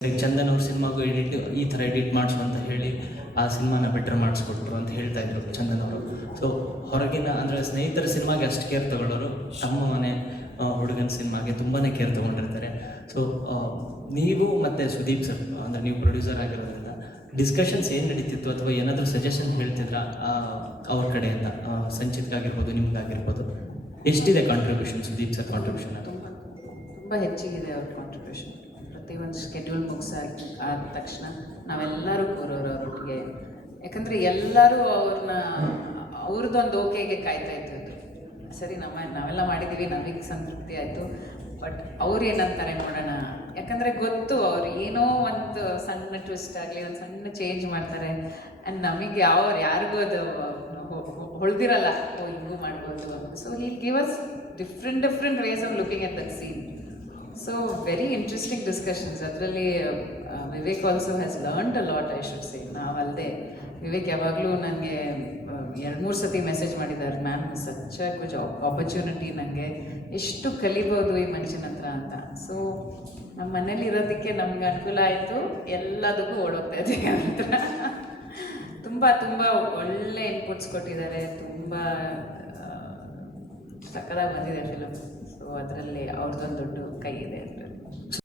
ಚಂದನ್ ಅವ್ರ ಸಿನಿಮಾಗೂ ಎಡಿಟ್ ಈ ಥರ ಎಡಿಟ್ ಮಾಡಿಸು ಅಂತ ಹೇಳಿ ಆ ಸಿನಿಮಾನ ಬೆಟರ್ ಮಾಡಿಸ್ಕೊಟ್ರು ಅಂತ ಹೇಳ್ತಾ ಇದ್ರು ಚಂದನ್ ಅವರು. ಸೊ ಹೊರಗಿನ ಅಂದರೆ ಸ್ನೇಹಿತರ ಸಿನಿಮಾಗೆ ಅಷ್ಟು ಕೇರ್ ತಗೊಳ್ಳೋರು ತಮ್ಮ ಮನೆ ಹುಡುಗನ ಸಿನಿಮಾಗೆ ತುಂಬಾ ಕೇರ್ ತೊಗೊಂಡಿರ್ತಾರೆ. ಸೊ ನೀವು ಮತ್ತು ಸುದೀಪ್ ಸರ್ ಅಂದರೆ ನೀವು ಪ್ರೊಡ್ಯೂಸರ್ ಆಗಿರೋದ್ರಿಂದ ಡಿಸ್ಕಷನ್ಸ್ ಏನು ನಡೀತಿತ್ತು ಅಥವಾ ಏನಾದರೂ ಸಜೆಷನ್ ಹೇಳ್ತಿದ್ರ ಅವ್ರ ಕಡೆಯಿಂದ ಸಂಚಿತ್ಗಾಗಿರ್ಬೋದು ನಿಮ್ಗಾಗಿರ್ಬೋದು ಎಷ್ಟಿದೆ ಕಾಂಟ್ರಿಬ್ಯೂಷನ್ ಸುದೀಪ್ ಸರ್ ಕಾಂಟ್ರಿಬ್ಯೂಷನ್? ತುಂಬ ಹೆಚ್ಚಿಗಿದೆ ಅವ್ರ ಕಾಂಟ್ರಿಬ್ಯೂಷನ್. ಪ್ರತಿಯೊಂದು ಸ್ಕೆಡ್ಯೂಲ್ ಆದ ತಕ್ಷಣ ನಾವೆಲ್ಲರೂ ಕೂರೋರು ಅವರೊಟ್ಟಿಗೆ. ಯಾಕಂದರೆ ಎಲ್ಲರೂ ಅವ್ರದ್ದೊಂದು ಓಕೆಗೆ ಕಾಯ್ತಾ ಇದ್ದಿದ್ದು. ಸರಿ ನಾವೆಲ್ಲ ಮಾಡಿದ್ದೀವಿ, ನಮಗೆ ಸಂತೃಪ್ತಿ ಆಯಿತು, ಬಟ್ ಅವ್ರು ಏನಂತಾರೆ ನೋಡೋಣ. ಯಾಕಂದರೆ ಗೊತ್ತು ಅವ್ರು ಏನೋ ಒಂದು ಸಣ್ಣ ಟ್ವಿಸ್ಟ್ ಆಗಲಿ ಒಂದು ಸಣ್ಣ ಚೇಂಜ್ ಮಾಡ್ತಾರೆ. ಆ್ಯಂಡ್ ನಮಗೆ ಯಾರಿಗೂ ಅದು ಹೊಳ್ದಿರಲ್ಲ, ಹಿಂಗೂ ಮಾಡ್ಬೋದು. So he give us different ways of looking at that scene. So very interesting discussions. ಅದರಲ್ಲಿ Vivek also has learned a lot, I should say. ನಾವಲ್ಲದೆ ವಿವೇಕ್ ಯಾವಾಗಲೂ ನನಗೆ 2-3 ಸತಿ ಮೆಸೇಜ್ ಮಾಡಿದ್ದಾರೆ, ma'am such a good opportunity, ನನಗೆ ಎಷ್ಟು ಕಲಿಬೋದು ಈ ಮನುಷ್ಯನ ಹತ್ರ ಅಂತ. ಸೊ ನಮ್ಮ ಮನೇಲಿ ಇರೋದಕ್ಕೆ ನಮ್ಗೆ ಅನುಕೂಲ ಆಯಿತು, ಎಲ್ಲದಕ್ಕೂ ಓಡೋಗ್ತಾ ಇದ್ದೀವಿ ಹತ್ರ. ತುಂಬ ಒಳ್ಳೆ ಇನ್ಪುಟ್ಸ್ ಕೊಟ್ಟಿದ್ದಾರೆ, ತುಂಬ ಸಕ್ಕದಾಗಿ ಬಂದಿದೆ ಫಿಲಮ್. ಸೊ ಅದರಲ್ಲಿ ಅವ್ರದ್ದೊಂದು ದೊಡ್ಡ ಕೈ ಇದೆ ಅದರಲ್ಲಿ.